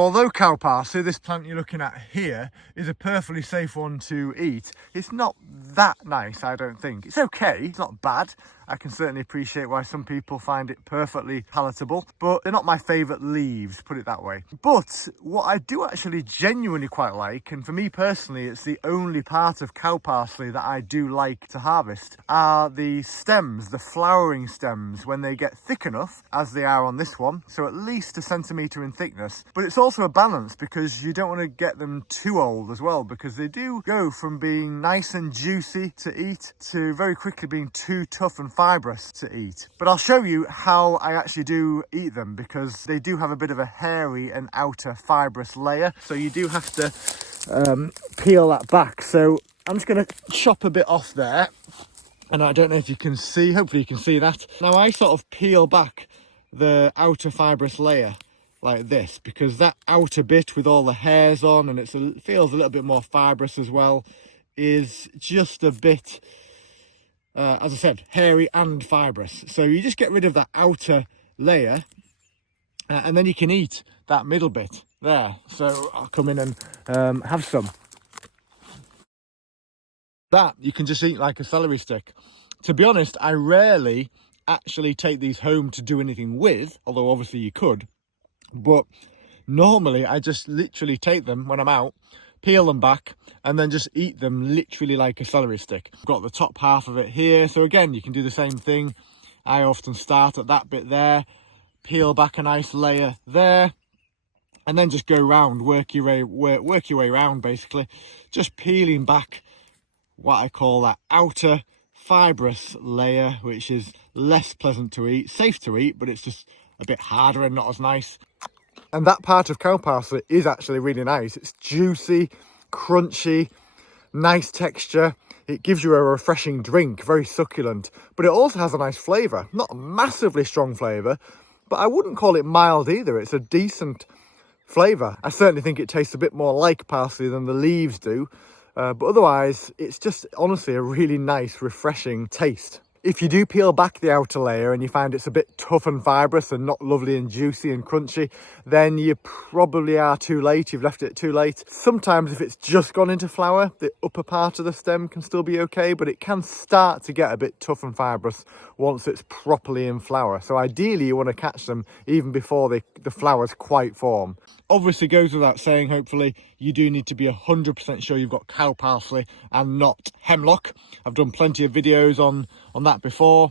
Although cow parsley, this plant you're looking at here, is a perfectly safe one to eat, it's not that nice, I don't think. It's okay, it's not bad. I can certainly appreciate why some people find it perfectly palatable, but they're not my favourite leaves, put it that way. But what I do actually genuinely quite like, and for me personally, it's the only part of cow parsley that I do like to harvest, are the stems, the flowering stems, when they get thick enough, as they are on this one, so at least a centimetre in thickness. But it's also a balance because you don't want to get them too old as well, because they do go from being nice and juicy to eat to very quickly being too tough and fibrous to eat. But I'll show you how I actually do eat them, because they do have a bit of a hairy and outer fibrous layer, so you do have to peel that back. So I'm just going to chop a bit off there, and I don't know if you can see, hopefully you can see that. Now I sort of peel back the outer fibrous layer like this, because that outer bit with all the hairs on, and it feels a little bit more fibrous as well, is just a bit as I said, hairy and fibrous. So you just get rid of that outer layer and then you can eat that middle bit there. So I'll come in and have some. That you can just eat like a celery stick. To be honest, I rarely actually take these home to do anything with, although obviously you could. But normally I just literally take them when I'm out, peel them back, and then just eat them literally like a celery stick. I've got the top half of it here, so again you can do the same thing. I often start at that bit there, peel back a nice layer there, and then just go round, work your way around, basically just peeling back what I call that outer fibrous layer, which is less pleasant to eat, safe to eat, but it's just a bit harder and not as nice. And that part of cow parsley is actually really nice. It's juicy, crunchy, nice texture. It gives you a refreshing drink, very succulent, but it also has a nice flavour. Not a massively strong flavour, but I wouldn't call it mild either. It's a decent flavour. I certainly think it tastes a bit more like parsley than the leaves do, but otherwise it's just honestly a really nice, refreshing taste. If you do peel back the outer layer and you find it's a bit tough and fibrous and not lovely and juicy and crunchy, then you probably are too late. You've left it too late. Sometimes if it's just gone into flower, the upper part of the stem can still be okay, but it can start to get a bit tough and fibrous once it's properly in flower. So ideally you want to catch them even before the flowers quite form. Obviously goes without saying, hopefully, you do need to be 100% sure you've got cow parsley and not hemlock. I've done plenty of videos on that before.